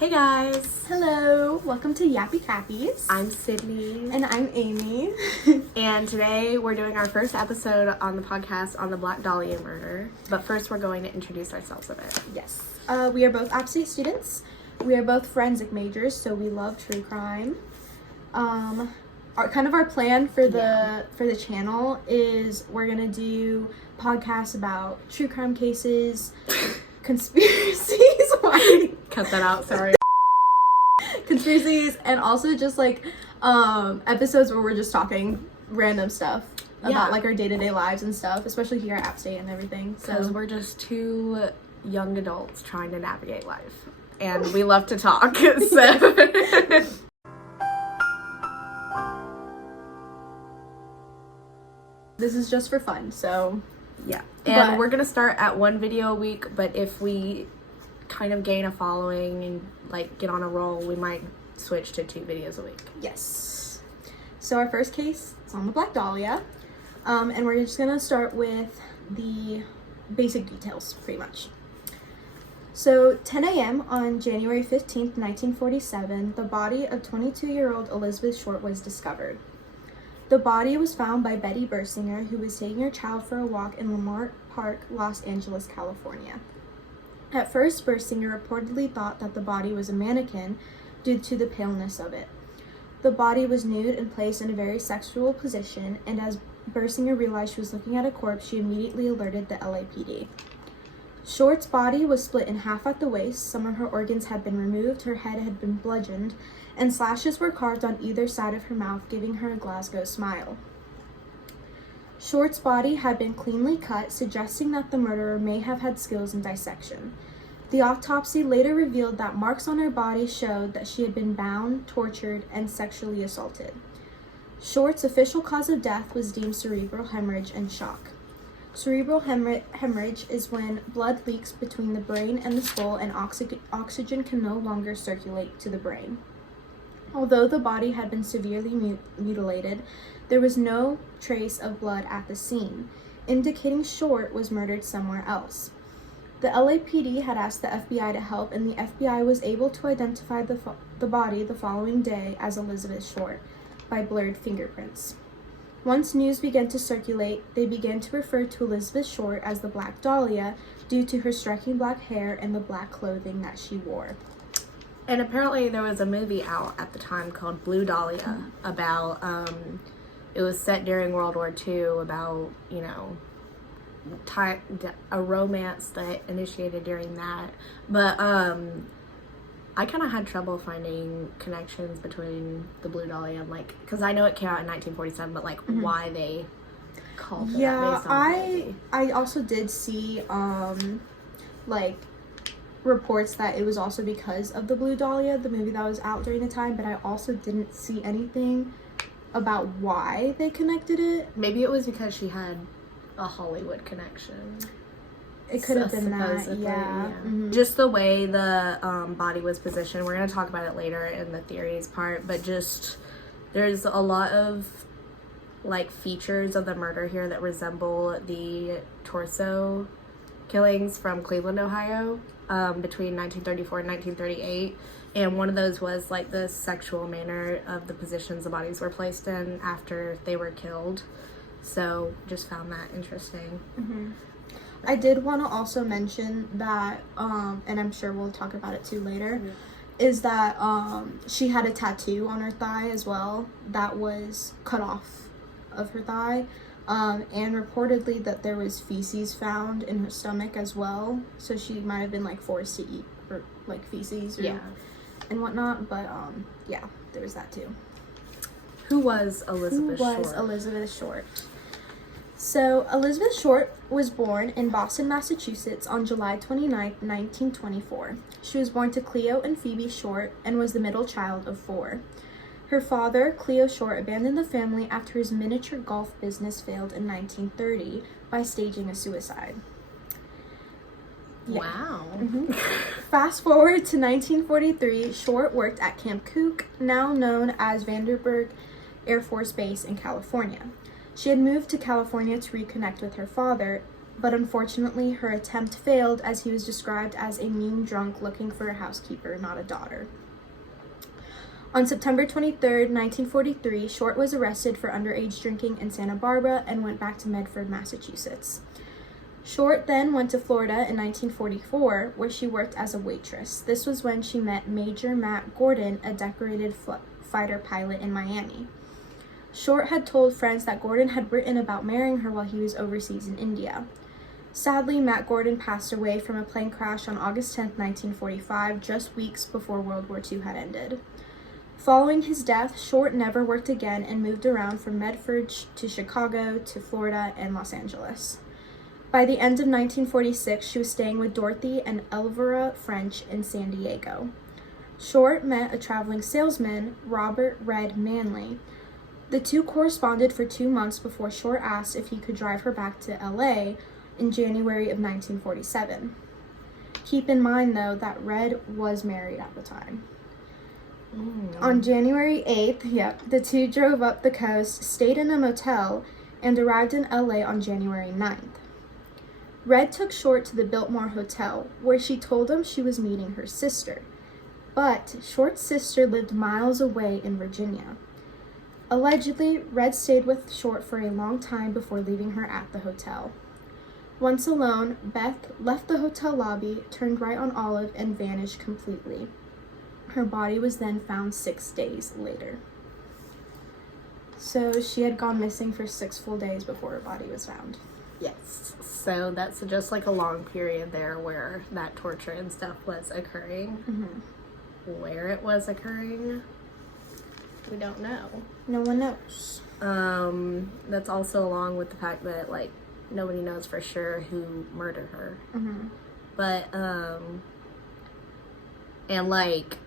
Hey guys! Hello! Welcome to Yappy Cappies. I'm Sydney. And I'm Amy. And today we're doing our first episode on the podcast on the Black Dahlia murder. But first we're going to introduce ourselves a bit. Yes. We are both App State students. We are both forensic majors, so we love true crime. Our plan for the channel is we're gonna do podcasts about true crime cases, conspiracies. Cut that out, sorry. Conspiracies, and also just like episodes where we're just talking random stuff about like our day-to-day lives and stuff, especially here at App State and everything. Because we're just two young adults trying to navigate life. And we love to talk, so... This is just for fun, so... Yeah. And we're going to start at one video a week, but if we kind of gain a following and like get on a roll, we might switch to 2 videos a week. Yes. So our first case is on the Black Dahlia, and we're just gonna start with the basic details, pretty much. So 10 a.m. on January 15th, 1947, the body of 22-year-old Elizabeth Short was discovered. The body was found by Betty Bersinger, who was taking her child for a walk in Lamar Park, Los Angeles, California. At first, Bersinger reportedly thought that the body was a mannequin due to the paleness of it. The body was nude and placed in a very sexual position, and as Bersinger realized she was looking at a corpse, she immediately alerted the LAPD. Short's body was split in half at the waist, some of her organs had been removed, her head had been bludgeoned, and slashes were carved on either side of her mouth, giving her a Glasgow smile. Short's body had been cleanly cut, suggesting that the murderer may have had skills in dissection. The autopsy later revealed that marks on her body showed that she had been bound, tortured, and sexually assaulted. Short's official cause of death was deemed cerebral hemorrhage and shock. Cerebral hemorrhage is when blood leaks between the brain and the skull and oxygen can no longer circulate to the brain. Although the body had been severely mutilated, there was no trace of blood at the scene, indicating Short was murdered somewhere else. The LAPD had asked the FBI to help, and the FBI was able to identify the body the following day as Elizabeth Short by blurred fingerprints. Once news began to circulate, they began to refer to Elizabeth Short as the Black Dahlia due to her striking black hair and the black clothing that she wore. And apparently there was a movie out at the time called Blue Dahlia about, it was set during World War II about, you know, a romance that initiated during that. But I kind of had trouble finding connections between the Blue Dahlia and like, because I know it came out in 1947, but like why they called it that based on the movie. I also did see like reports that it was also because of the Blue Dahlia, the movie that was out during the time, but I also didn't see anything about why they connected it. Maybe it was because she had a Hollywood connection. It could have been that, yeah. Mm-hmm. Just the way the body was positioned. We're going to talk about it later in the theories part, but just there's a lot of like features of the murder here that resemble the torso killings from Cleveland, Ohio, between 1934 and 1938. And one of those was like the sexual manner of the positions the bodies were placed in after they were killed. So just found that interesting. Mm-hmm. I did want to also mention that, and I'm sure we'll talk about it too later, is that she had a tattoo on her thigh as well that was cut off of her thigh, and reportedly that there was feces found in her stomach as well, so she might have been like forced to eat or like feces or, and whatnot, but yeah, there was that too. Who was Elizabeth Short? Who was Elizabeth Short? So, Elizabeth Short was born in Boston, Massachusetts on July 29, 1924. She was born to Cleo and Phoebe Short and was the middle child of 4. Her father, Cleo Short, abandoned the family after his miniature golf business failed in 1930 by staging a suicide. Yeah. Wow. Mm-hmm. Fast forward to 1943, Short worked at Camp Cooke, now known as Vandenberg Air Force Base in California. She had moved to California to reconnect with her father, but unfortunately her attempt failed as he was described as a mean drunk looking for a housekeeper, not a daughter. On September 23rd, 1943, Short was arrested for underage drinking in Santa Barbara and went back to Medford, Massachusetts. Short then went to Florida in 1944, where she worked as a waitress. This was when she met Major Matt Gordon, a decorated fighter pilot in Miami. Short had told friends that Gordon had written about marrying her while he was overseas in India. Sadly, Matt Gordon passed away from a plane crash on August 10, 1945, just weeks before World War II had ended. Following his death, Short never worked again and moved around from Medford to Chicago to Florida and Los Angeles. By the end of 1946, she was staying with Dorothy and Elvira French in San Diego. Short met a traveling salesman, Robert Red Manley. The two corresponded for 2 months before Short asked if he could drive her back to LA in January of 1947. Keep in mind, though, that Red was married at the time. On January 8th, the two drove up the coast, stayed in a motel, and arrived in LA on January 9th. Red took Short to the Biltmore Hotel, where she told him she was meeting her sister. But Short's sister lived miles away in Virginia. Allegedly, Red stayed with Short for a long time before leaving her at the hotel. Once alone, Beth left the hotel lobby, turned right on Olive, and vanished completely. Her body was then found 6 days later. So she had gone missing for 6 full days before her body was found. Yes. So that's just like a long period there where that torture and stuff was occurring. Mm-hmm. Where it was occurring, we don't know. No one knows. That's also along with the fact that, like, nobody knows for sure who murdered her. Mm-hmm. But, and, like,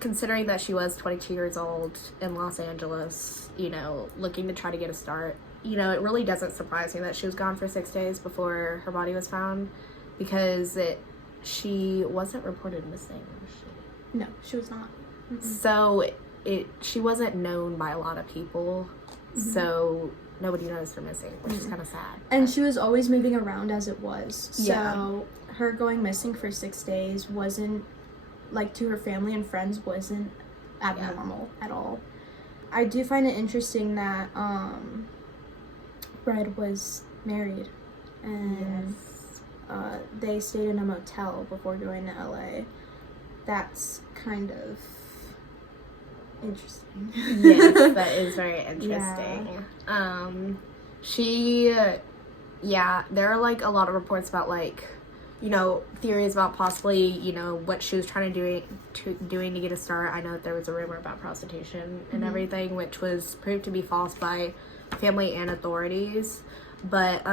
considering that she was 22 years old in Los Angeles, you know, looking to try to get a start, you know, it really doesn't surprise me that she was gone for 6 days before her body was found, because she wasn't reported missing, was she? No, she was not. Mm-hmm. So, she wasn't known by a lot of people, so nobody knows her missing, which is kind of sad. And she was always moving around as it was, so Yeah. her going missing for 6 days wasn't, like, to her family and friends, wasn't abnormal at all. I do find it interesting that Red was married, and they stayed in a motel before going to LA. That's kind of interesting. Yes, that is very interesting. There are, like, a lot of reports about, like, you know, theories about possibly, you know, what she was trying to doing to get a start. I know that there was a rumor about prostitution and everything, which was proved to be false by family and authorities. But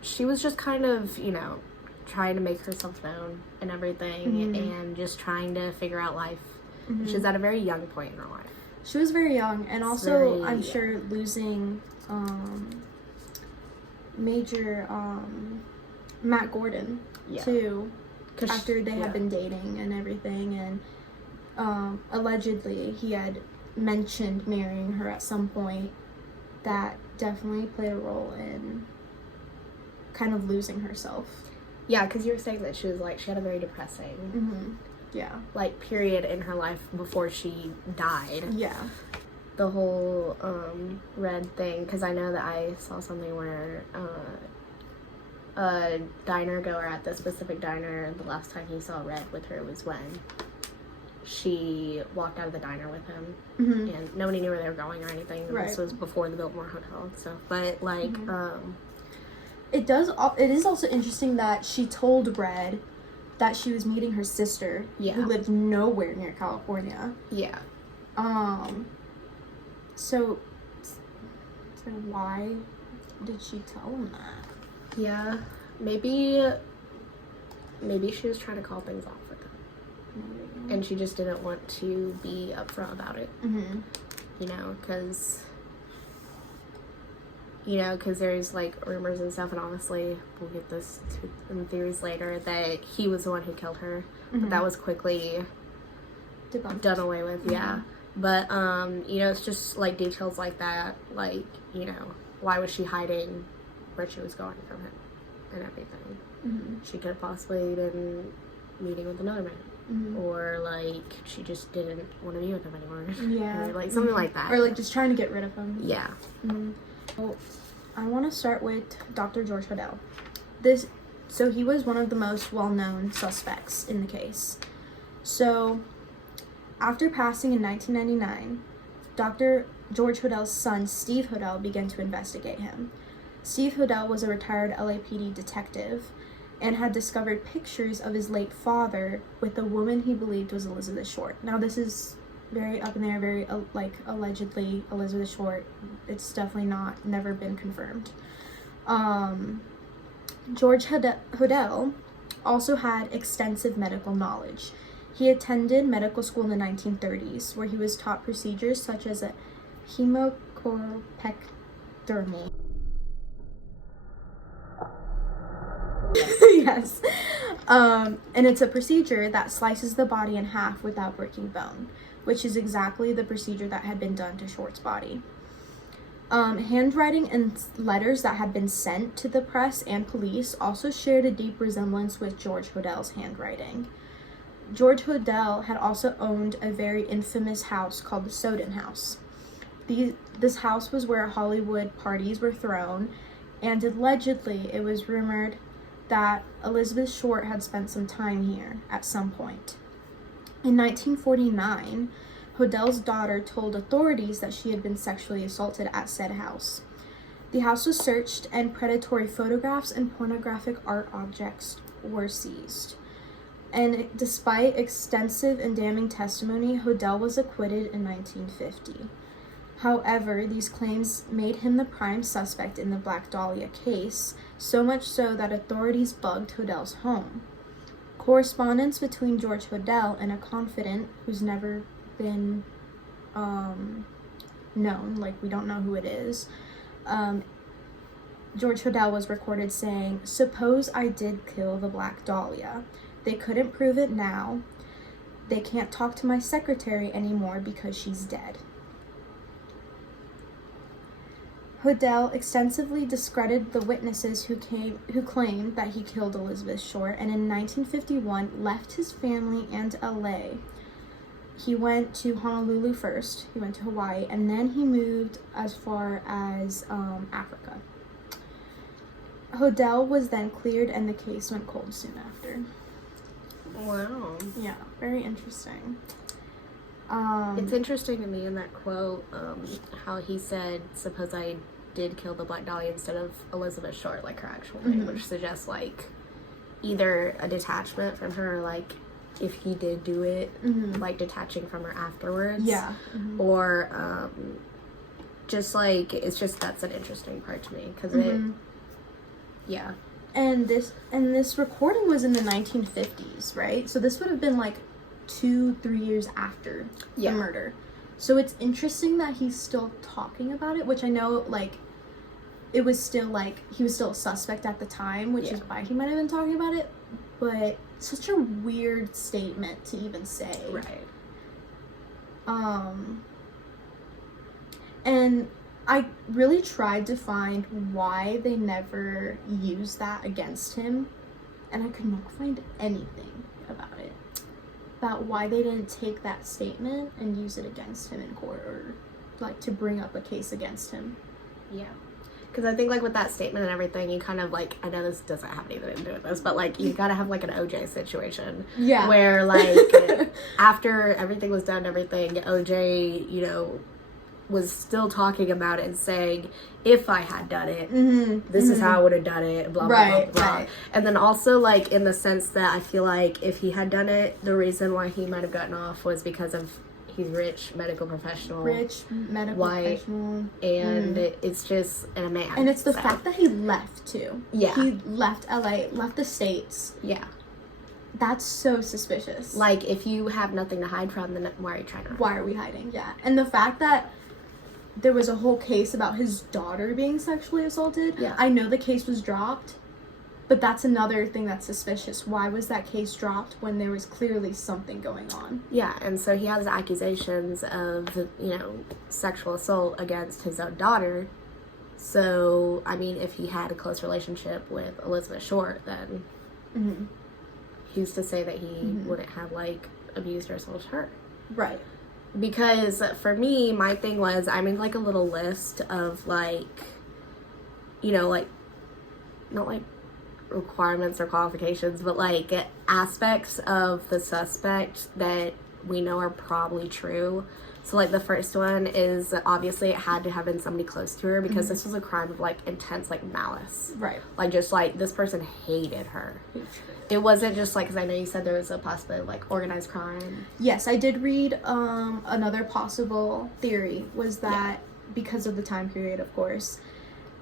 she was just kind of, you know, trying to make herself known and everything, and just trying to figure out life. She was at a very young point in her life. She was very young, and also, I'm sure, losing Major Matt Gordon, too, after they had been dating and everything, and allegedly he had mentioned marrying her at some point. That definitely played a role in kind of losing herself. Yeah, because you were saying that she was, like, she had a very depressing, like, period in her life before she died. Yeah. The whole Red thing, because I know that I saw something where a diner goer at this specific diner, the last time he saw Red with her was when she walked out of the diner with him, and nobody knew where they were going or anything. Right. This was before the Biltmore Hotel and stuff. But, like, it is also interesting that she told Red that she was meeting her sister, who lived nowhere near California. Yeah. So why did she tell him that? Yeah. Maybe she was trying to call things off with him. Maybe. And she just didn't want to be upfront about it. You know, because there's, like, rumors and stuff, and honestly, we'll get this in the theories later, that he was the one who killed her. But that was quickly done away with, But, you know, it's just, like, details like that, like, you know, why was she hiding where she was going from him and everything. Mm-hmm. She could have possibly been meeting with another man. Mm-hmm. Or, like, she just didn't want to be with him anymore. Yeah. Or, like, something like that. Or, like, just trying to get rid of him. Yeah. Mm-hmm. Well, I want to start with Dr. George Hodel. So he was one of the most well-known suspects in the case. So, after passing in 1999, Dr. George Hodel's son, Steve Hodel, began to investigate him. Steve Hodel was a retired LAPD detective and had discovered pictures of his late father with a woman he believed was Elizabeth Short. Now, this is very up in the air, very, allegedly Elizabeth Short. It's definitely never been confirmed. George Hodel also had extensive medical knowledge. He attended medical school in the 1930s, where he was taught procedures such as a hemocorpectomy. Yes. And it's a procedure that slices the body in half without breaking bone, which is exactly the procedure that had been done to Short's body. Handwriting and letters that had been sent to the press and police also shared a deep resemblance with George Hodel's handwriting. George Hodel had also owned a very infamous house called the Sowdon house. This house was where Hollywood parties were thrown, and allegedly it was rumored that Elizabeth Short had spent some time here at some point. In 1949, Hodel's daughter told authorities that she had been sexually assaulted at said house. The house was searched, and predatory photographs and pornographic art objects were seized. And despite extensive and damning testimony, Hodel was acquitted in 1950. However, these claims made him the prime suspect in the Black Dahlia case, so much so that authorities bugged Hodel's home. Correspondence between George Hodel and a confidant who's never been known, like we don't know who it is, George Hodel was recorded saying, "Suppose I did kill the Black Dahlia. They couldn't prove it now. They can't talk to my secretary anymore because she's dead." Hodel extensively discredited the witnesses who claimed that he killed Elizabeth Short, and in 1951 left his family and LA. He went to Honolulu first, he went to Hawaii, and then he moved as far as Africa. Hodel was then cleared, and the case went cold soon after. Wow. Yeah, very interesting. It's interesting to me in that quote, how he said, "Suppose I did kill the Black Dahlia" instead of Elizabeth Short, like her actual name, which suggests, like, either a detachment from her, like, if he did do it, like, detaching from her afterwards. Yeah. Or, just, like, it's just, that's an interesting part to me, because yeah. And this recording was in the 1950s, right? So this would have been, like, 2-3 years after the murder. So it's interesting that he's still talking about it, which I know, like, it was still, like, he was still a suspect at the time, which is why he might have been talking about it, but such a weird statement to even say. Right. And I really tried to find why they never used that against him, and I could not find anything about it. About why they didn't take that statement and use it against him in court, or, like, to bring up a case against him. Yeah. Because I think, like, with that statement and everything, you kind of, like, I know this doesn't have anything to do with this, but, like, you gotta have, like, an OJ situation. Yeah. Where, like, after everything was done and everything, OJ, you know, was still talking about it and saying, if I had done it, this is how I would have done it, blah, blah, blah, blah. Right. And then also, like, in the sense that I feel like if he had done it, the reason why he might have gotten off was because of he's rich, medical professional. White, and it's just, and a man. And it's the fact that he left, too. Yeah. He left LA, left the States. Yeah. That's so suspicious. Like, if you have nothing to hide from, then why are you trying to run? Why are we hiding? Yeah. And the fact that there was a whole case about his daughter being sexually assaulted. Yeah. I know the case was dropped, but that's another thing that's suspicious. Why was that case dropped when there was clearly something going on? Yeah, and so he has accusations of, you know, sexual assault against his own daughter, So, I mean, if he had a close relationship with Elizabeth Short, then who's to say that he wouldn't have, like, abused or assaulted her? Right. Because for me, my thing was, I made, like, a little list of, like, you know, like, not, like, requirements or qualifications, but, like, aspects of the suspect that we know are probably true. So, like, the first one is, obviously, it had to have been somebody close to her, because this was a crime of, like, intense, like, malice. Right. Like, just, like, this person hated her. It wasn't just, like, because I know you said there was a possibility of, like, organized crime. Yes, I did read another possible theory was that because of the time period, of course,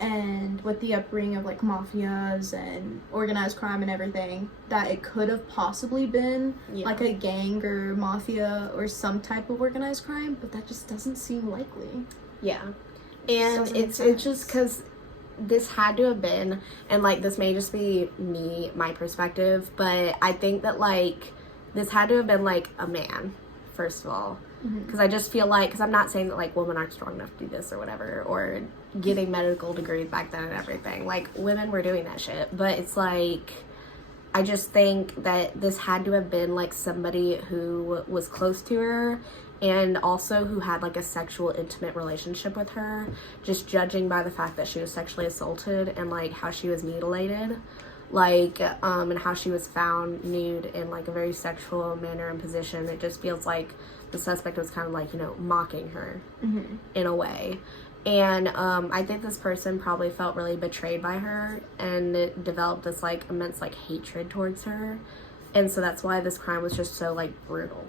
and with the upbringing of, like, mafias and organized crime and everything, that it could have possibly been, like, a gang or mafia or some type of organized crime, but that just doesn't seem likely. Yeah. And it's just because this had to have been, and, like, this may just be me, my perspective, but I think that, like, this had to have been, like, a man, first of all. Because I just feel like, because I'm not saying that, like, women aren't strong enough to do this or whatever, or getting medical degrees back then and everything. Like, women were doing that shit. But it's like, I just think that this had to have been, like, somebody who was close to her and also who had, like, a sexual, intimate relationship with her, just judging by the fact that she was sexually assaulted and, like, how she was mutilated. Like, and how she was found nude in, like, a very sexual manner and position. It just feels like the suspect was kind of, like, you know, mocking her in a way. And I think this person probably felt really betrayed by her, and it developed this, like, immense, like, hatred towards her. And so that's why this crime was just so, like, brutal.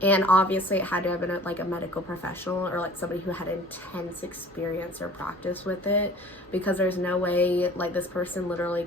And obviously it had to have been, like, a medical professional or, like, somebody who had intense experience or practice with it, because there's no way, like, this person literally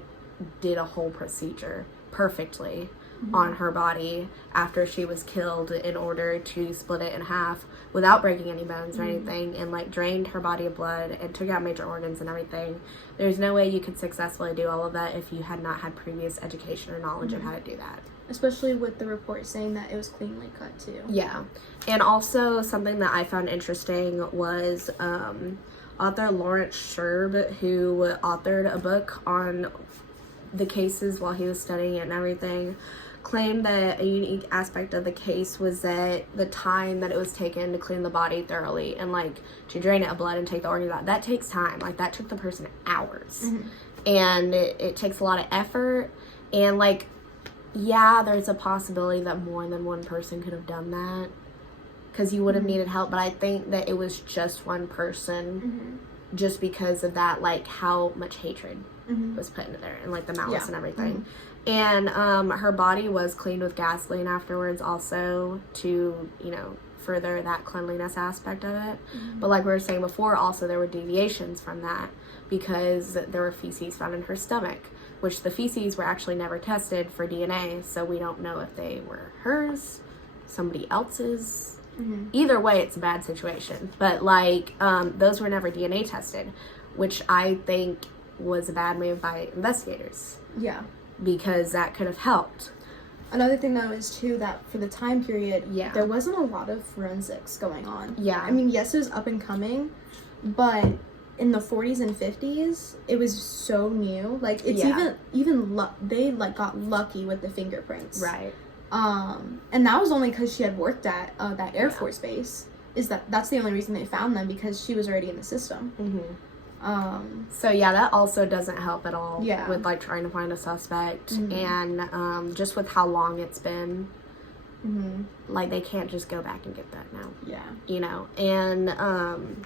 did a whole procedure perfectly on her body after she was killed in order to split it in half without breaking any bones or anything, and, like, drained her body of blood and took out major organs and everything. There's no way you could successfully do all of that if you had not had previous education or knowledge of how to do that. Especially with the report saying that it was cleanly cut too. Yeah. And also something that I found interesting was author Lawrence Sherb, who authored a book on the cases while he was studying it and everything, claimed that a unique aspect of the case was that the time that it was taken to clean the body thoroughly and, like, to drain it of blood and take the organs out, that takes time. Like, that took the person hours. And it takes a lot of effort. And, like, yeah, there's a possibility that more than one person could have done that, because you would have needed help. But I think that it was just one person, just because of that, like, how much hatred was put into there and, like, the malice and everything. And her body was cleaned with gasoline afterwards also to, you know, further that cleanliness aspect of it. But like we were saying before, also there were deviations from that, because there were feces found in her stomach, which the feces were actually never tested for DNA, so we don't know if they were hers, somebody else's. Either way, it's a bad situation. But, like, those were never DNA tested, which I think was a bad move by investigators. Yeah. Because that could have helped. Another thing, though, is, too, that for the time period, there wasn't a lot of forensics going on. Yeah. I mean, yes, it was up and coming, but in the 40s and 50s, it was so new. Like, it's they, like, got lucky with the fingerprints. Right. And that was only because she had worked at that Air Force base. That's the only reason they found them, because she was already in the system. So yeah, that also doesn't help at all with, like, trying to find a suspect. And just with how long it's been, like, they can't just go back and get that now. You know. And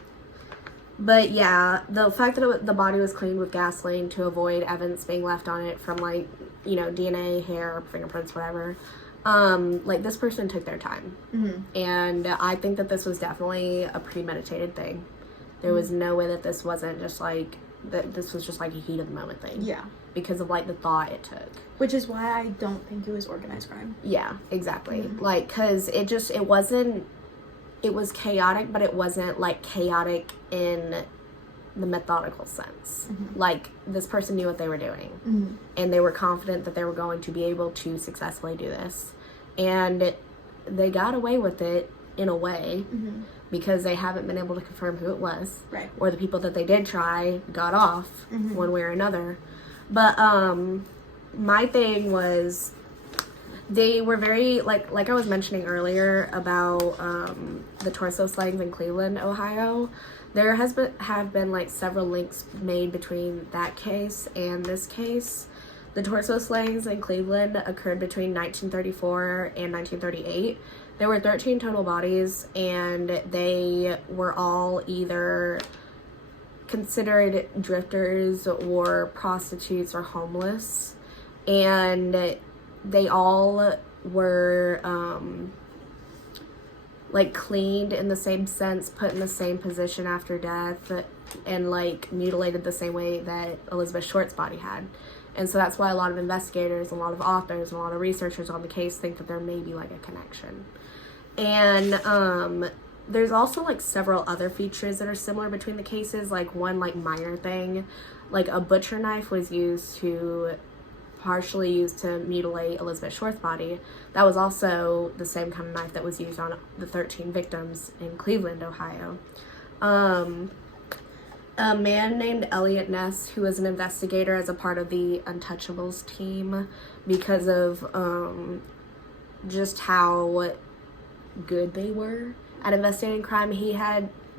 but yeah, the fact that the body was cleaned with gasoline to avoid evidence being left on it from, like, you know, DNA, hair, fingerprints, whatever, like, this person took their time. And I think that this was definitely a premeditated thing. There was no way that this wasn't just, like, that this was just, like, a heat of the moment thing. Yeah. Because of, like, the thought it took. Which is why I don't think it was organized crime. Yeah, exactly. Like, because it wasn't, it was chaotic, but it wasn't, like, chaotic in the methodical sense. Like, this person knew what they were doing. And they were confident that they were going to be able to successfully do this. And they got away with it in a way, Mm-hmm. because they haven't been able to confirm who it was. Right. Or the people that they did try got off Mm-hmm. one way or another. But my thing was, they were very, like I was mentioning earlier about the torso slayings in Cleveland, Ohio. There have been like several links made between that case and this case. The torso slayings in Cleveland occurred between 1934 and 1938. There were 13 total bodies, and they were all either considered drifters or prostitutes or homeless. And they all were like cleaned in the same sense, put in the same position after death, and like mutilated the same way that Elizabeth Short's body had. And so that's why a lot of investigators, a lot of authors, and a lot of researchers on the case think that there may be like a connection. And there's also like several other features that are similar between the cases. Like one like minor thing, like a butcher knife was partially used to mutilate Elizabeth Short's body. That was also the same kind of knife that was used on the 13 victims in Cleveland, Ohio. A man named Elliot Ness, who was an investigator as a part of the Untouchables team, because of just how good they were at investigating crime.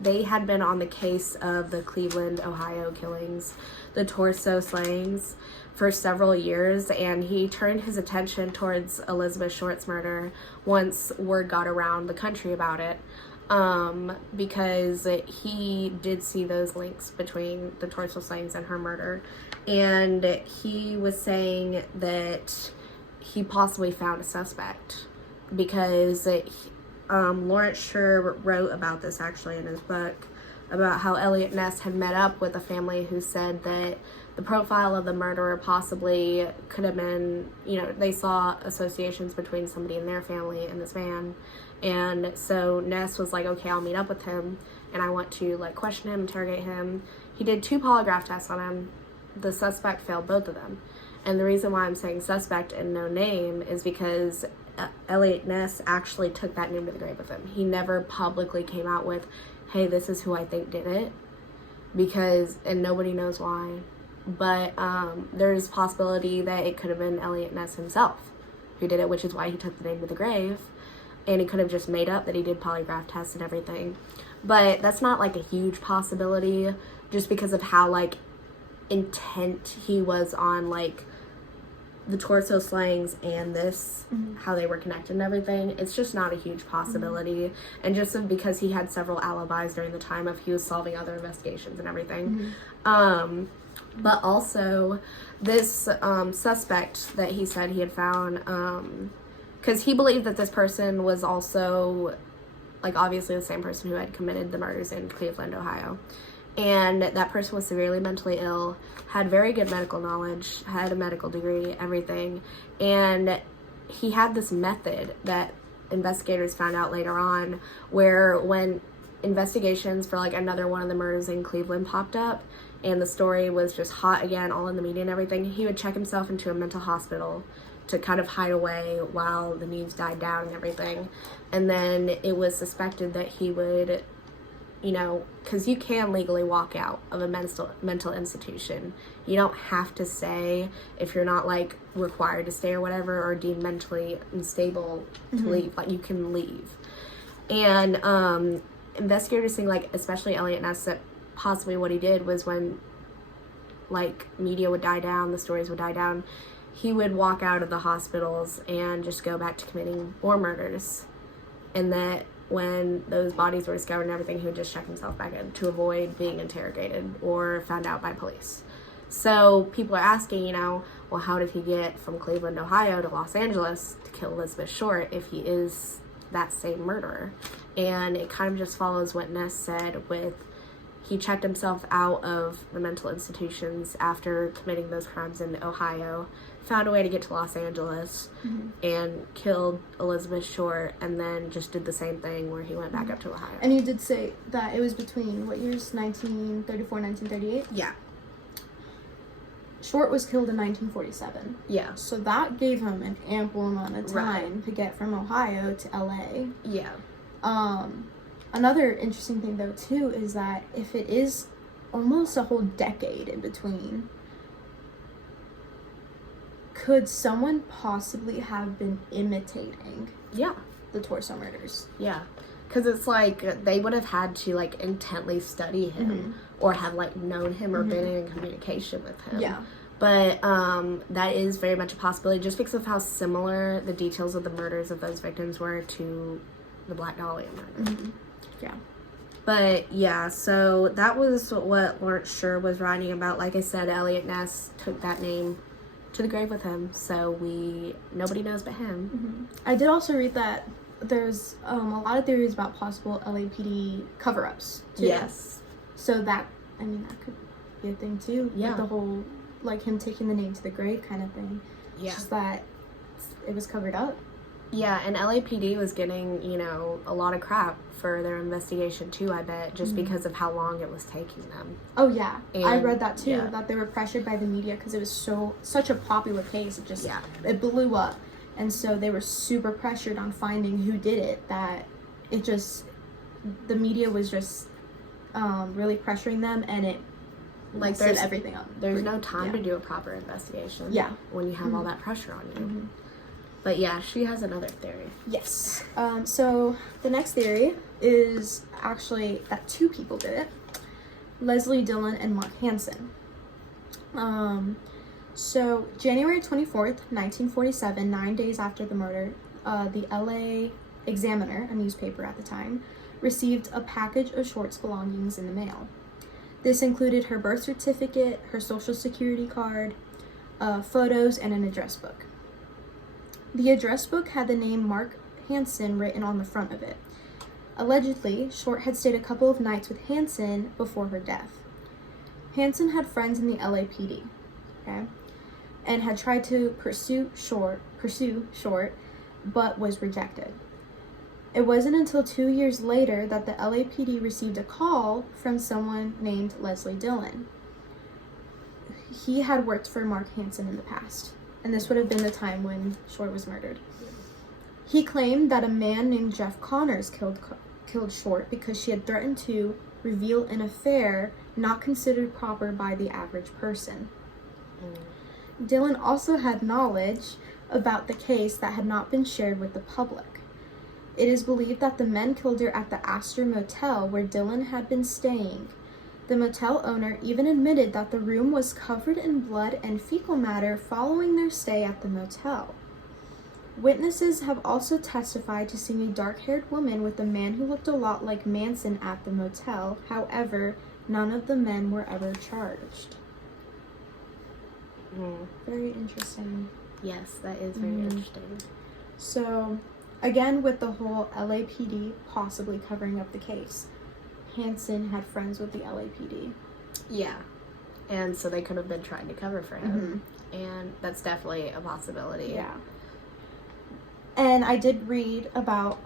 They had been on the case of the Cleveland, Ohio killings, the torso slayings, for several years, and he turned his attention towards Elizabeth Short's murder once word got around the country about it, because he did see those links between the torso slayings and her murder. And he was saying that he possibly found a suspect, because Lawrence Sher wrote about this actually in his book, about how Elliot Ness had met up with a family who said that the profile of the murderer possibly could have been, they saw associations between somebody in their family and this man. And so Ness was like, okay, I'll meet up with him, and I want to like question him, interrogate him. He did 2 polygraph tests on him. The suspect failed both of them. And the reason why I'm saying suspect and no name is because Elliot Ness actually took that name to the grave with him. He never publicly came out with, hey, this is who I think did it, and nobody knows why. But there's possibility that it could have been Elliot Ness himself who did it, which is why he took the name to the grave. And he could have just made up that he did polygraph tests and everything. But that's not like a huge possibility, just because of how like intent he was on like the torso slayings and this, how they were connected and everything. It's just not a huge possibility. And just because he had several alibis during the time of he was solving other investigations and everything. But also this suspect that he said he had found, because he believed that this person was also like obviously the same person who had committed the murders in Cleveland, Ohio. And that person was severely mentally ill, had very good medical knowledge, had a medical degree, everything. And he had this method that investigators found out later on, where when investigations for like another one of the murders in Cleveland popped up and the story was just hot again, all in the media and everything, he would check himself into a mental hospital to kind of hide away while the news died down and everything. And then it was suspected that he would, because you can legally walk out of a mental institution. You don't have to stay if you're not like required to stay or whatever, or deemed mentally unstable to leave. Like you can leave. And investigators think, like especially Elliot Ness, that possibly what he did was when like media would die down, the stories would die down, he would walk out of the hospitals and just go back to committing more murders. And that when those bodies were discovered and everything, he would just check himself back in to avoid being interrogated or found out by police. So people are asking, well, how did he get from Cleveland, Ohio to Los Angeles to kill Elizabeth Short if he is that same murderer? And it kind of just follows what Ness said with, he checked himself out of the mental institutions after committing those crimes in Ohio, found a way to get to Los Angeles, and killed Elizabeth Short, and then just did the same thing where he went back up to Ohio. And you did say that it was between, what years? 1934, 1938? Yeah. Short was killed in 1947. Yeah. So that gave him an ample amount of time to get from Ohio to LA. Yeah. Another interesting thing, though, too, is that if it is almost a whole decade in between, could someone possibly have been imitating Yeah. the torso murders? Yeah. Because it's like they would have had to like intently study him or have like known him or been in communication with him. Yeah. But that is very much a possibility just because of how similar the details of the murders of those victims were to the Black Dahlia murder. Yeah. But yeah, so that was what Lawrence Sher was writing about. Like I said, Elliot Ness took that name to the grave with him, so nobody knows but him. I did also read that there's a lot of theories about possible LAPD cover-ups too. Yes. So that could be a thing too. Yeah. Like the whole, like him taking the name to the grave kind of thing. Yeah. Just that it was covered up. Yeah, and LAPD was getting, a lot of crap for their investigation too, I bet, just because of how long it was taking them. Oh yeah, I And, read that too. yeah. That they were pressured by the media because it was such a popular case. It just Yeah. it blew up, and so they were super pressured on finding who did it. That the media was just really pressuring them, and it Like set everything up. There's no time to do a proper investigation. Yeah. When you have all that pressure on you. But yeah, she has another theory. Yes. So the next theory is actually that two people did it. Leslie Dillon and Mark Hansen. So January 24th, 1947, 9 days after the murder, the LA Examiner, a newspaper at the time, received a package of Short's belongings in the mail. This included her birth certificate, her social security card, photos, and an address book. The address book had the name Mark Hansen written on the front of it. Allegedly, Short had stayed a couple of nights with Hansen before her death. Hansen had friends in the LAPD, okay, and had tried to pursue Short, but was rejected. It wasn't until 2 years later that the LAPD received a call from someone named Leslie Dillon. He had worked for Mark Hansen in the past, and this would have been the time when Short was murdered. He claimed that a man named Jeff Connors killed Short because she had threatened to reveal an affair not considered proper by the average person. Dillon also had knowledge about the case that had not been shared with the public. It is believed that the men killed her at the Astor Motel where Dillon had been staying. The motel owner even admitted that the room was covered in blood and fecal matter following their stay at the motel. Witnesses have also testified to seeing a dark-haired woman with a man who looked a lot like Manson at the motel. However, none of the men were ever charged. Very interesting. Yes, that is very interesting. So, again, with the whole LAPD possibly covering up the case, Hansen had friends with the LAPD. Yeah. And so they could have been trying to cover for him. And that's definitely a possibility. Yeah. And I did read about,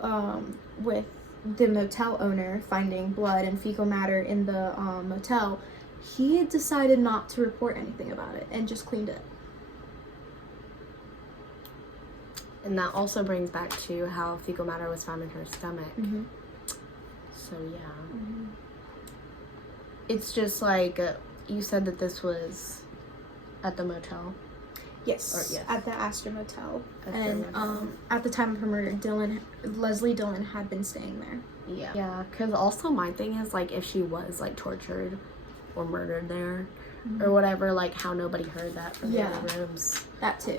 with the motel owner finding blood and fecal matter in the motel, he had decided not to report anything about it and just cleaned it. And that also brings back to how fecal matter was found in her stomach. So, yeah. It's just like, you said that this was at the motel. Yes, at the Astor Motel. Astor And Motel. at the time of her murder, Leslie Dillon had been staying there. Yeah. Yeah, because also my thing is, like, if she was, like, tortured or murdered there or whatever, like, how nobody heard that from the other rooms. That too.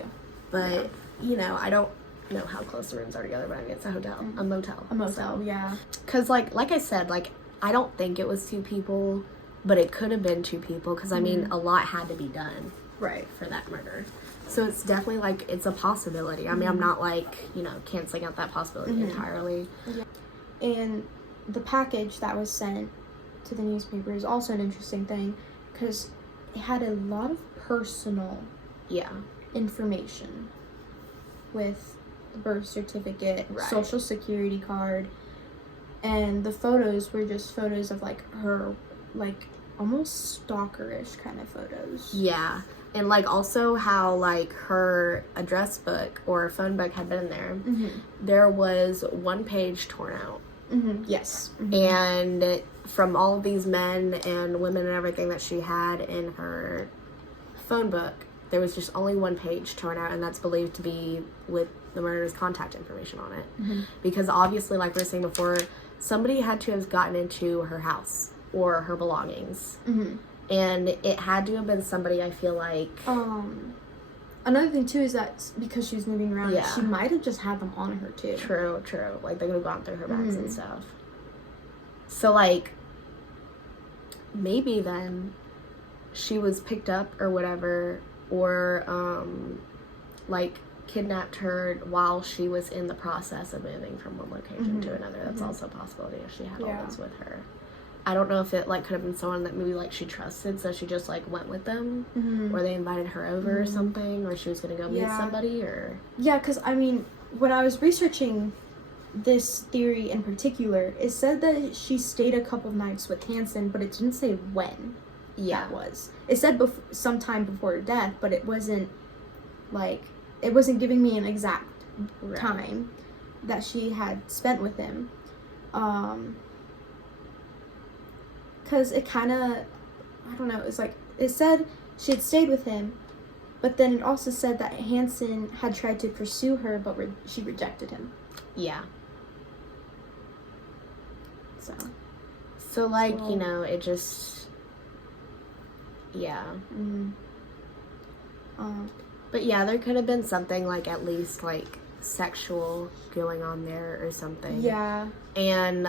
But, I don't know how close the rooms are together, but I mean, it's a hotel. A motel. A motel, yeah. Because, like I said, like, I don't think it was two people, but it could have been two people because, I mean, a lot had to be done. Right. For that murder. So it's definitely, like, it's a possibility. I mean, I'm not, like, canceling out that possibility entirely. Yeah. And the package that was sent to the newspaper is also an interesting thing because it had a lot of personal information with the birth certificate, social security card, and the photos were just photos of, like, her, like, almost stalkerish kind of photos. Yeah. And, like, also how, like, her address book or phone book had been there. There was one page torn out. Yes. And from all of these men and women and everything that she had in her phone book, there was just only one page torn out, and that's believed to be with the murderer's contact information on it. Because obviously, like we were saying before, somebody had to have gotten into her house or her belongings. And it had to have been somebody, I feel like... Another thing, too, is that because she was moving around, she might have just had them on her, too. True. Like, they could have gone through her bags and stuff. So, like, maybe then she was picked up or whatever, or, like, kidnapped her while she was in the process of moving from one location to another. That's also a possibility if she had all this with her. I don't know if it, like, could have been someone that maybe, like, she trusted, so she just, like, went with them, or they invited her over or something, or she was gonna go meet somebody, or... Yeah, because, I mean, when I was researching this theory in particular, it said that she stayed a couple nights with Hansen, but it didn't say when that was. It said sometime before her death, but it wasn't, like, it wasn't giving me an exact time that she had spent with him. Because it kind of, I don't know, it's like, it said she had stayed with him, but then it also said that Hansen had tried to pursue her, but she rejected him. Yeah. So like, you know, it just, but yeah, there could have been something, like, at least, like, sexual going on there or something. Yeah. And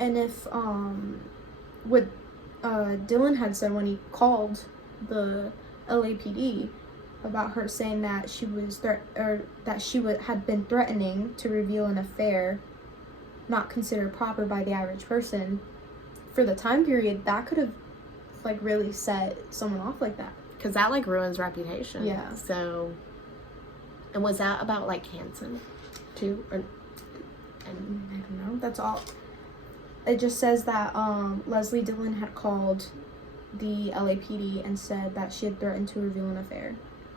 if, what Dylan had said when he called the LAPD about her saying that she was had been threatening to reveal an affair not considered proper by the average person, for the time period, that could have, like, really set someone off like that. Because that, like, ruins reputation. Yeah. So, and was that about, like, Hansen too? Or, I don't know. That's all. It just says that Leslie Dillon had called the LAPD and said that she had threatened to reveal an affair.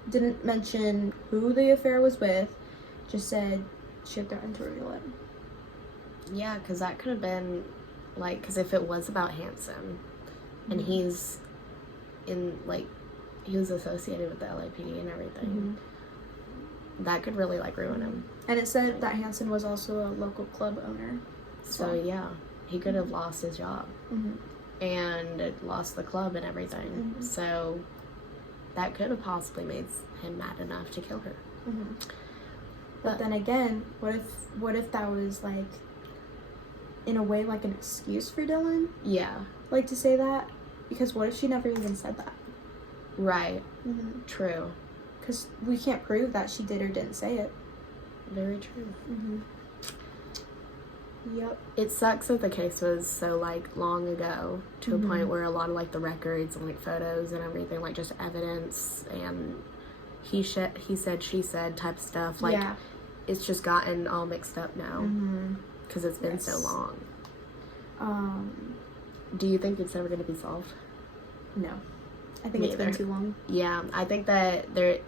Didn't mention who the affair was with, just said she had threatened to reveal it. Yeah, because that could have been, like, because if it was about Hansen, and he's in, like, he was associated with the LAPD and everything, that could really, like, ruin him. And it said that Hansen was also a local club owner. So, yeah, he could have lost his job and lost the club and everything. So that could have possibly made him mad enough to kill her. But then again, what if that was, like, in a way, like, an excuse for Dylan? Yeah. Like, to say that? Because what if she never even said that? Right. True. Because we can't prove that she did or didn't say it. Very true. Yep. It sucks that the case was so, like, long ago, to a point where a lot of, like, the records and, like, photos and everything, like, just evidence and he said, she said type stuff, like, it's just gotten all mixed up now because it's been so long. Do you think it's ever going to be solved? No. I think it's been too long. Yeah, I think that the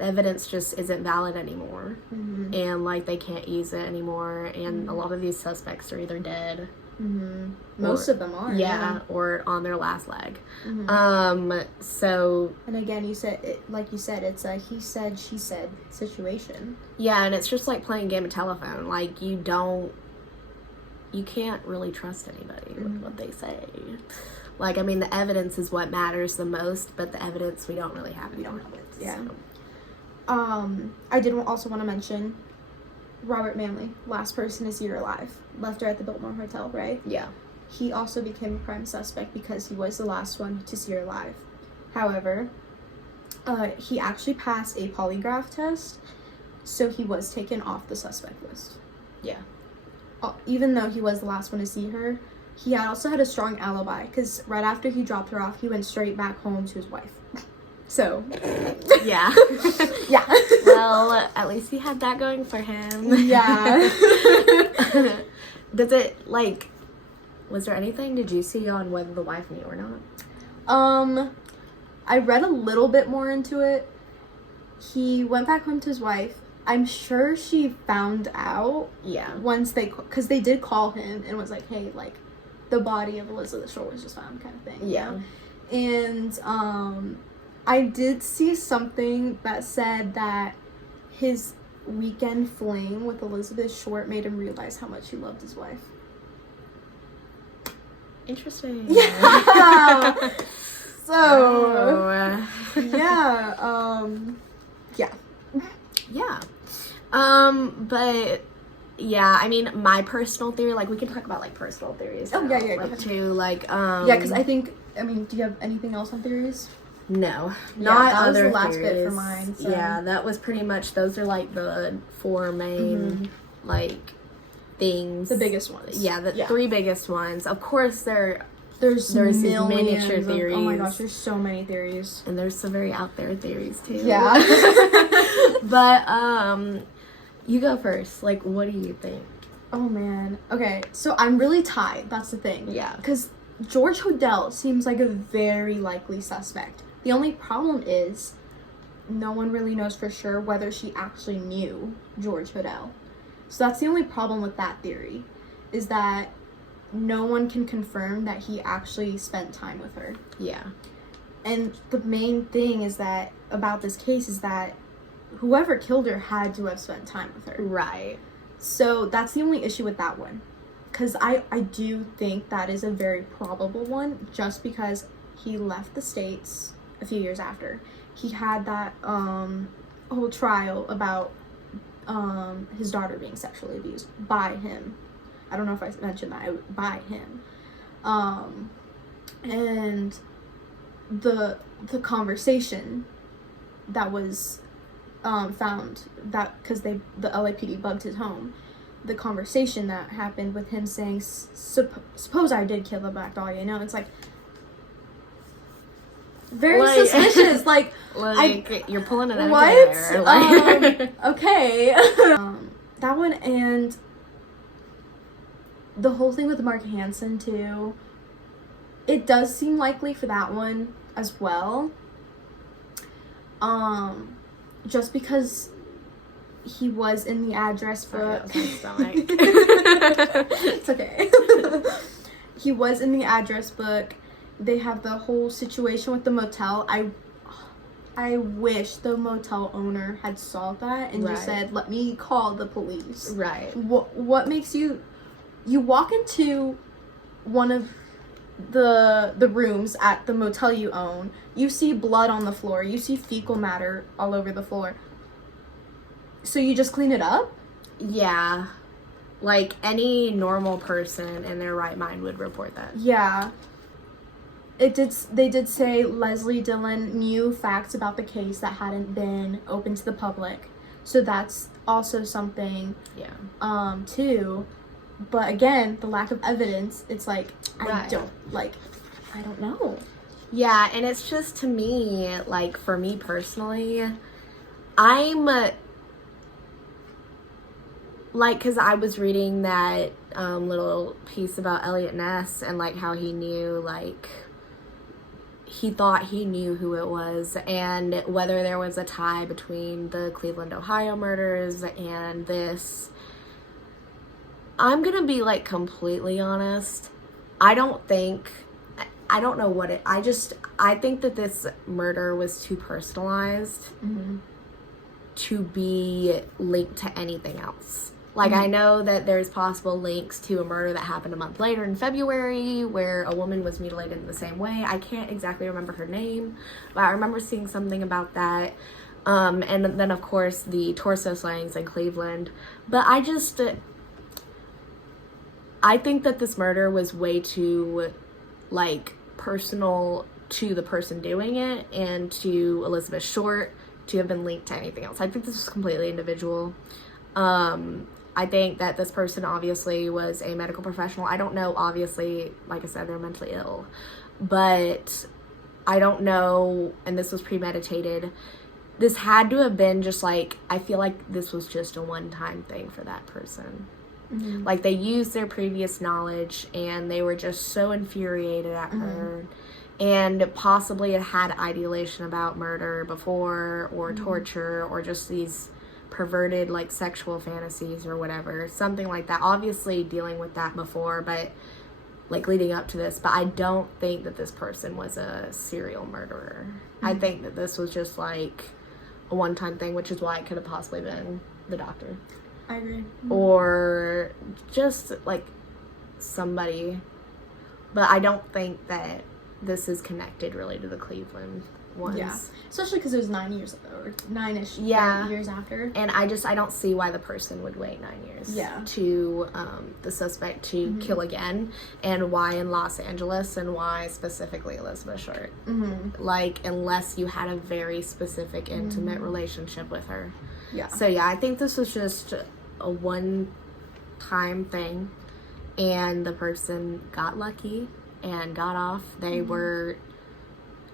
evidence just isn't valid anymore, and, like, they can't use it anymore, and a lot of these suspects are either dead, most of them are, or on their last leg. So, and again, you said it's a he said she said situation. Yeah, and it's just like playing a game of telephone. Like, you can't really trust anybody with what they say. Like, I mean, the evidence is what matters the most, but the evidence we don't really have. We don't have it. Yeah. So. I did also want to mention Robert Manley, last person to see her alive. Left her at the Biltmore Hotel, right? Yeah. He also became a prime suspect because he was the last one to see her alive. However, he actually passed a polygraph test, so he was taken off the suspect list. Yeah. Even though he was the last one to see her, he also had a strong alibi, because right after he dropped her off, he went straight back home to his wife. So, yeah. Yeah. Well, at least he had that going for him. Yeah. Does it, like, was there anything, did you see on whether the wife knew or not? I read a little bit more into it. He went back home to his wife I'm sure she found out Yeah. once because they did call him and was like, hey, like, the body of Elizabeth Short was just found, kind of thing. Yeah. And I did see something that said that his weekend fling with Elizabeth Short made him realize how much he loved his wife. Interesting. Yeah. So, Oh. yeah. Yeah. Yeah. But yeah, I mean, my personal theory, like, we can talk about, like, personal theories. Oh, now, yeah, go like, ahead. too, like, Yeah, because I think, I mean, do you have anything else on theories? No, Yeah, not that was other the last theories. bit for mine, so. Yeah, that was pretty much, those are, like, the 4 main, like, things. The biggest ones. Yeah, the 3 biggest ones. Of course, there's There's these millions miniature of, theories. oh my gosh, there's so many theories. And there's some very out there theories, too. Yeah. But, you go first. Like, what do you think? Oh man. Okay, so I'm really tied. That's the thing. Yeah. Because George Hodel seems like a very likely suspect. The only problem is no one really knows for sure whether she actually knew George Hodel. So that's the only problem with that theory, is that no one can confirm that he actually spent time with her. Yeah. And the main thing is that about this case is that whoever killed her had to have spent time with her. Right. So that's the only issue with that one. Because I do think that is a very probable one, just because he left the States a few years after. He had that whole trial about his daughter being sexually abused by him. I don't know if I mentioned that. By him. And the conversation that was found, that because the LAPD bugged his home, the conversation that happened with him saying, suppose I did kill the Black Dahlia, it's like very suspicious. Like you're pulling it out what? there. Like, Okay. That one, and the whole thing with Mark Hansen too, it does seem likely for that one as well. Just because he was in the address book. It's okay. He was in the address book. They have the whole situation with the motel. I wish the motel owner had saw that and just said, "Let me call the police." Right. What makes you walk into one of the rooms at the motel you own, you see blood on the floor, you see fecal matter all over the floor, so you just clean it up? Yeah. Like, any normal person in their right mind would report that. Yeah. They did say Leslie Dillon knew facts about the case that hadn't been open to the public, so that's also something too. But again, the lack of evidence, it's like, I don't know. Yeah, and it's just, to me, like, for me personally, I'm, like, because I was reading that little piece about Elliot Ness and, like, how he knew, like, he thought he knew who it was, and whether there was a tie between the Cleveland, Ohio murders and this. I'm gonna be, like, completely honest. I don't know what it, I think that this murder was too personalized to be linked to anything else. Like, I know that there's possible links to a murder that happened a month later in February where a woman was mutilated in the same way. I can't exactly remember her name, but I remember seeing something about that. And then, of course, the torso slayings in Cleveland. But I think that this murder was way too, like, personal to the person doing it and to Elizabeth Short to have been linked to anything else. I think this was completely individual. I think that this person obviously was a medical professional. I don't know, obviously, like I said, they're mentally ill. But I don't know, and this was premeditated. This had to have been just, like, I feel like this was just a one-time thing for that person. Like, they used their previous knowledge, and they were just so infuriated at her, and possibly had ideation about murder before, or torture, or just these perverted, like, sexual fantasies or whatever. Something like that. Obviously dealing with that before, but, like, leading up to this. But I don't think that this person was a serial murderer. Mm-hmm. I think that this was just, like, a one-time thing, which is why it could have possibly been the doctor. I agree. Mm-hmm. Or just, like, somebody. But I don't think that this is connected really to the Cleveland ones. Yeah, especially because it was 9 years ago, or 9-ish years after. And I don't see why the person would wait 9 years to the suspect to kill again, and why in Los Angeles, and why specifically Elizabeth Short. Mm-hmm. Like, unless you had a very specific, intimate relationship with her. Yeah. So, yeah, I think this was just a one-time thing, and the person got lucky and got off. They were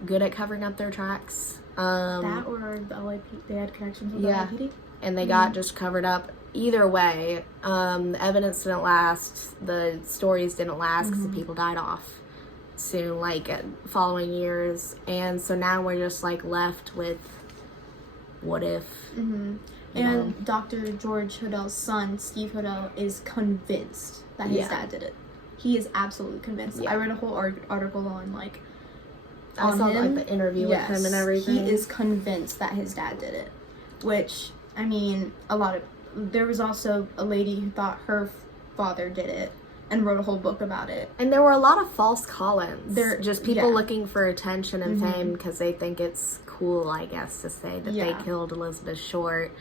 good at covering up their tracks. That or the LAPD, they had connections with the LAPD? And they got just covered up. Either way, the evidence didn't last, the stories didn't last because the people died off soon, like, following years. And so now we're just, like, left with what if. Mm-hmm. And Dr. George Hodell's son, Steve Hodell, is convinced that his dad did it. He is absolutely convinced. I read a whole article on, like, I saw, like, the interview with him and everything. He is convinced that his dad did it. Which, I mean, there was also a lady who thought her father did it and wrote a whole book about it. And there were a lot of false call-ins. Just people looking for attention and fame because they think it's cool, I guess, to say that they killed Elizabeth Short,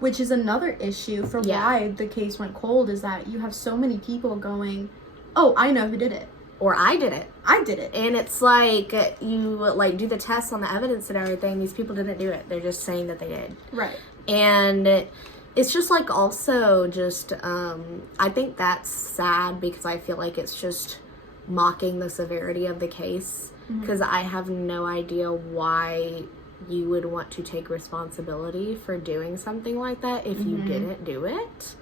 Which is another issue for why the case went cold, is that you have so many people going, oh, I know who did it. Or I did it. I did it. And it's like, you, like, do the tests on the evidence and everything. These people didn't do it. They're just saying that they did. Right. And it's just, like, also just, I think that's sad because I feel like it's just mocking the severity of the case. Because I have no idea why you would want to take responsibility for doing something like that if you didn't do it.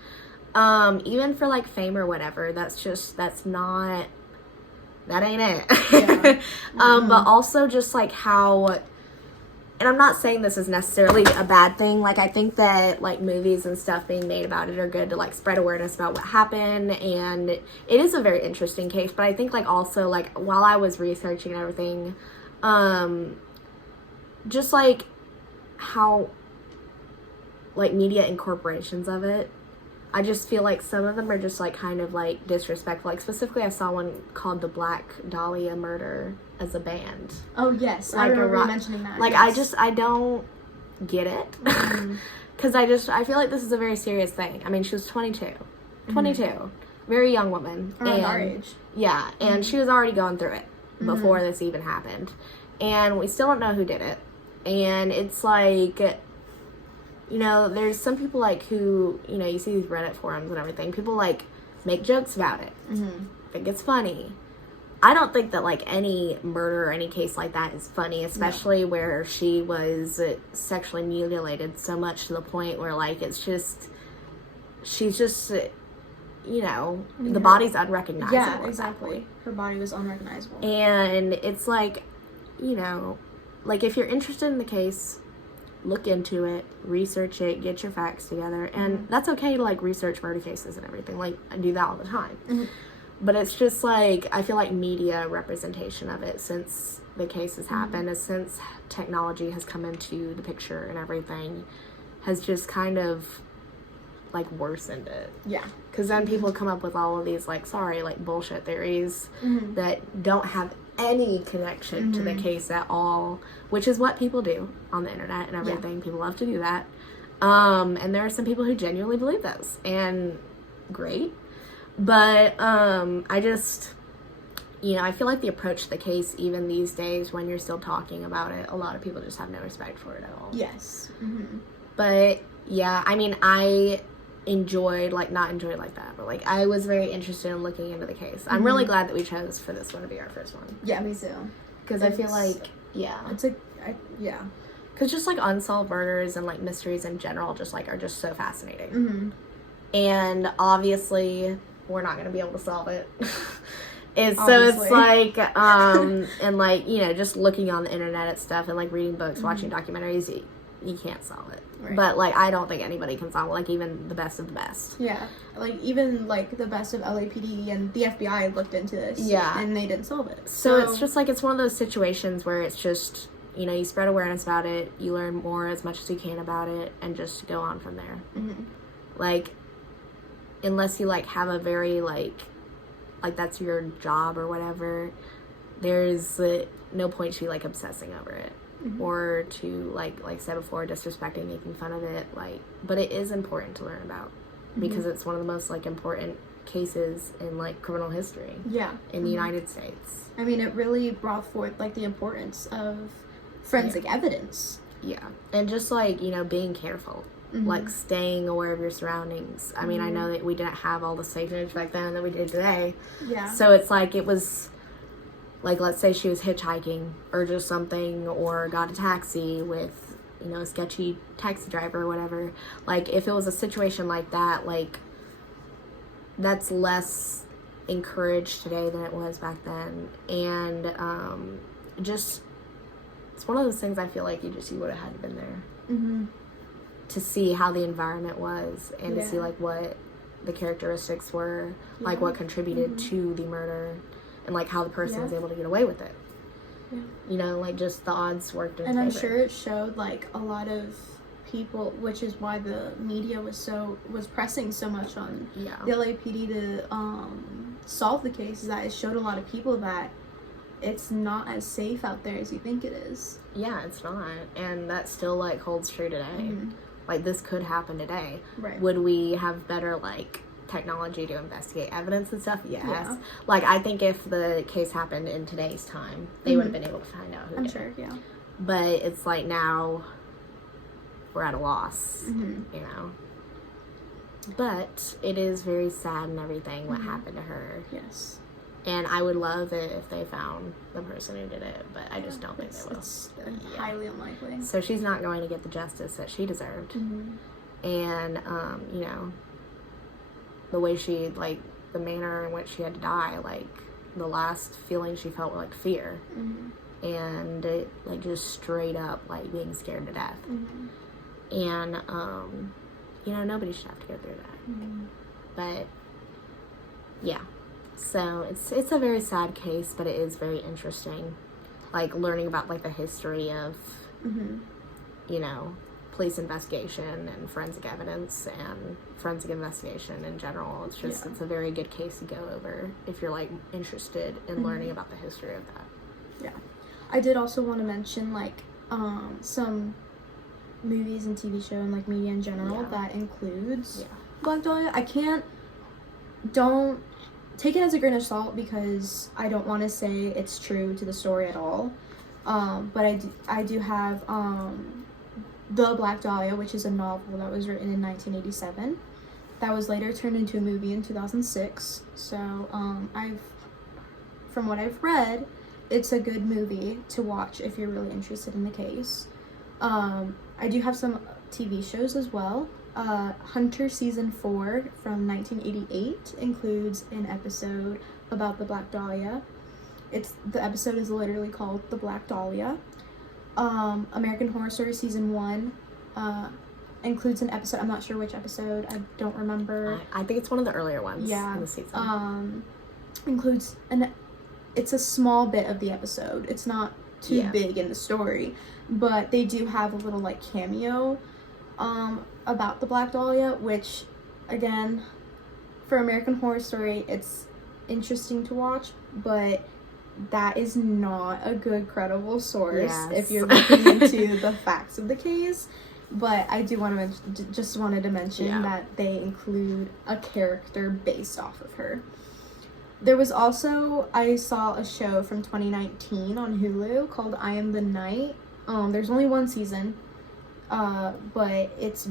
Even for, like, fame or whatever, that ain't it. Yeah. But also just, like, how, and I'm not saying this is necessarily a bad thing. Like, I think that, like, movies and stuff being made about it are good to, like, spread awareness about what happened. And it is a very interesting case. But I think, like, also, like, while I was researching and everything, just, like, how, like, media incorporations of it, I just feel like some of them are just, like, kind of, like, disrespectful. Like, specifically, I saw one called the Black Dahlia Murder as a band. Oh, yes. Like, I remember you mentioning that. Like, yes. I don't get it. Because I feel like this is a very serious thing. I mean, she was 22. 22. Very young woman. Around our age. Yeah, and she was already going through it before this even happened. And we still don't know who did it. And it's like, you know, there's some people, like, who, you know, you see these Reddit forums and everything. People, like, make jokes about it. Think it's funny. I don't think that, like, any murder or any case like that is funny, especially where she was sexually mutilated so much to the point where, like, it's just, she's just, you know, the body's unrecognizable. Yeah, exactly. Her body was unrecognizable. And it's like, you know, like, if you're interested in the case, look into it, research it, get your facts together. And that's okay to, like, research murder cases and everything. Like, I do that all the time. But it's just, like, I feel like media representation of it since the case has happened, and since technology has come into the picture and everything, has just kind of, like, worsened it. Yeah. Because then people come up with all of these, like, bullshit theories that don't have any connection to the case at all, which is what people do on the internet and everything. People love to do that. And there are some people who genuinely believe this, and great. But I just, you know, I feel like the approach to the case, even these days when you're still talking about it, a lot of people just have no respect for it at all. Yes. But yeah, I mean, I enjoyed, like, not enjoyed like that, but, like, I was very interested in looking into the case. I'm really glad that we chose for this one to be our first one. Yeah, me too. Because I feel like, because just, like, unsolved murders and, like, mysteries in general just, like, are just so fascinating. And obviously we're not going to be able to solve it. So it's like, and, like, you know, just looking on the internet at stuff and, like, reading books, watching documentaries, you can't solve it. Right. But, like, I don't think anybody can solve it, like, even the best of the best. Yeah. Like, even, like, the best of LAPD and the FBI looked into this. Yeah. And they didn't solve it. So it's just, like, it's one of those situations where it's just, you know, you spread awareness about it, you learn more as much as you can about it, and just go on from there. Mm-hmm. Like, unless you, like, have a very, like, that's your job or whatever, there's no point to, like, obsessing over it. Mm-hmm. Or to, like I said before, disrespecting, making fun of it, like, but it is important to learn about, because mm-hmm. it's one of the most, like, important cases in, like, criminal history. Yeah. In the United States. I mean, it really brought forth, like, the importance of forensic evidence. Yeah. And just, like, you know, being careful. Mm-hmm. Like, staying aware of your surroundings. I mean, I know that we didn't have all the signage back then that we did today. Yeah. So it's like, it was, like, let's say she was hitchhiking or just something, or got a taxi with, you know, a sketchy taxi driver or whatever. Like, if it was a situation like that, like, that's less encouraged today than it was back then. And just, it's one of those things I feel like you would have had to been there. Mm-hmm. To see how the environment was, and to see, like, what the characteristics were, like, what contributed to the murder, and, like, how the person was able to get away with it. Yeah. You know, like, just the odds worked in favor. And I'm sure it showed, like, a lot of people, which is why the media was pressing so much on the LAPD to solve the case, is that it showed a lot of people that it's not as safe out there as you think it is. Yeah, it's not. And that still, like, holds true today. Mm-hmm. Like, this could happen today. Right. Would we have better, like, technology to investigate evidence and stuff? Yes. Yeah. Like, I think if the case happened in today's time, they would have been able to find out who did it. I'm sure, yeah. But it's like, now we're at a loss, you know. But it is very sad and everything what happened to her. Yes. And I would love it if they found the person who did it, but I just don't think they will. It's highly unlikely. So she's not going to get the justice that she deserved. Mm-hmm. And, you know, the way she, like, the manner in which she had to die, like, the last feeling she felt, like, fear. Mm-hmm. And, it, like, just straight up, like, being scared to death. Mm-hmm. And, you know, nobody should have to go through that. Mm-hmm. But, yeah. So, it's a very sad case, but it is very interesting. Like, learning about, like, the history of, you know, police investigation and forensic evidence and forensic investigation in general. It's just, it's a very good case to go over if you're, like, interested in learning about the history of that. Yeah. I did also want to mention, like, some movies and TV show and, like, media in general that includes Black Dahlia. Don't take it as a grain of salt, because I don't want to say it's true to the story at all. But I do have The Black Dahlia, which is a novel that was written in 1987. That was later turned into a movie in 2006. So from what I've read, it's a good movie to watch if you're really interested in the case. I do have some TV shows as well. Hunter Season 4 from 1988 includes an episode about the Black Dahlia. The episode is literally called The Black Dahlia. American Horror Story Season 1 includes an episode, I'm not sure which episode, I don't remember. I think it's one of the earlier ones in the season. It's a small bit of the episode. It's not too big in the story, but they do have a little, like, cameo about the Black Dahlia, which, again, for American Horror Story, it's interesting to watch, but that is not a good, credible source if you're looking into the facts of the case. But I do want to wanted to mention that they include a character based off of her. There was also, I saw a show from 2019 on Hulu called I Am the Night. There's only one season. But it's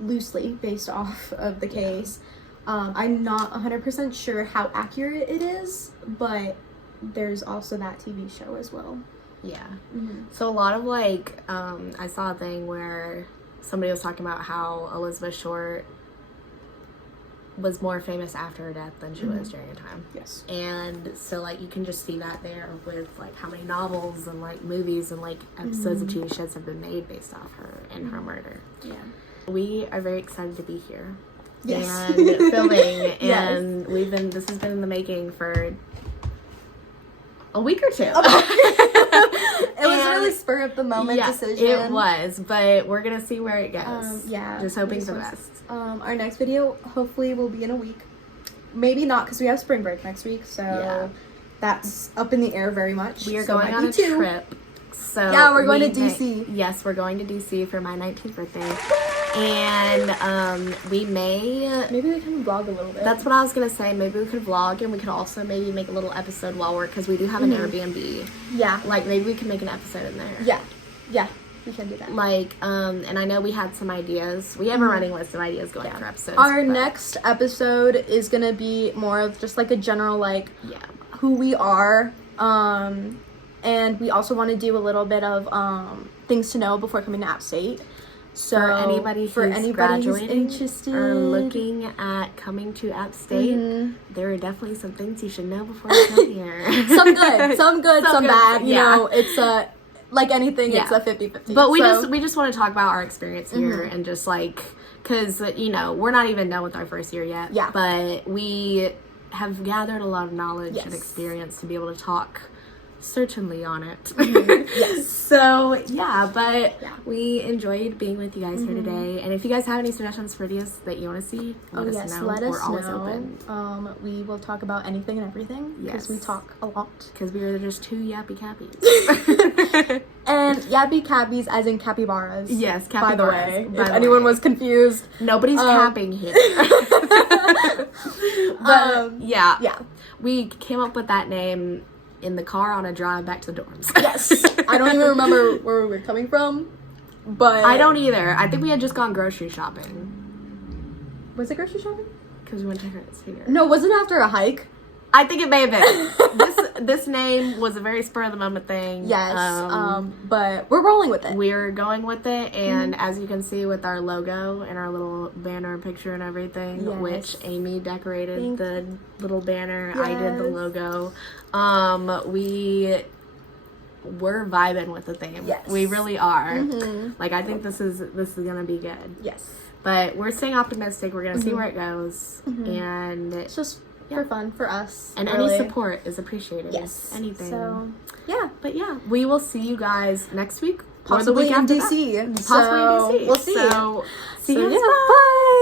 loosely based off of the case. I'm not 100% sure how accurate it is, but there's also that TV show as well. Yeah. Mm-hmm. So a lot of, like, I saw a thing where somebody was talking about how Elizabeth Short was more famous after her death than she was during her time. Yes. And so, like, you can just see that there with, like, how many novels and, like, movies and, like, episodes of TV shows have been made based off her and her murder. Yeah. We are very excited to be here. Yes. And filming. Yes. And this has been in the making for a week or two. It was a really spur of the moment decision. It was, but we're gonna see where it goes. Just hoping for the best. Our next video hopefully will be in a week. Maybe not, because we have spring break next week, so that's up in the air very much. We are going on a trip. So yeah, we're going to DC. Yes, we're going to DC for my 19th birthday. And maybe we can vlog a little bit. That's what I was gonna say. Maybe we could vlog, and we could also maybe make a little episode while we're, because we do have an Airbnb. Yeah. Like, maybe we can make an episode in there. Yeah, we can do that. Like, and I know we had some ideas. We have a running list of ideas going for episodes. Our next episode is gonna be more of just like a general, like, who we are. And we also want to do a little bit of things to know before coming to App State. So for anybody who's graduating interested or looking at coming to App State, there are definitely some things you should know before you come here. some good, some bad. You know, it's like anything, it's a 50-50. But we just want to talk about our experience here and just like, because you know, we're not even done with our first year yet. Yeah. But we have gathered a lot of knowledge and experience to be able to talk certainly on it. Yes. So yeah, but we enjoyed being with you guys here today. And if you guys have any suggestions for videos that you want to see, let us know. We're always open. We will talk about anything and everything because we talk a lot. Because we are just two yappy cappies. And yappy cappies as in capybaras. Yes, capybaras. By the way, if anyone was confused. Nobody's capping here. But yeah, we came up with that name in the car on a drive back to the dorms. Yes. I don't even remember where we were coming from, but I don't either. I think we had just gone grocery shopping. Was it grocery shopping? Because we went to Hertz here. No, wasn't it after a hike? I think it may have been. This name was a very spur of the moment thing. Yes, but we're rolling with it. We're going with it, and as you can see with our logo and our little banner picture and everything, which Amy decorated the little banner, I did the logo. We're vibing with the theme. Yes. We really are. Like, I think this is gonna be good. Yes. But we're staying optimistic. We're gonna see where it goes, and it's just for fun for us. And really. Any support is appreciated. Yes. Anything. So yeah. But yeah, we will see you guys next week. Possibly or the week in after DC. Possibly in DC. We'll see. So see you guys. Bye.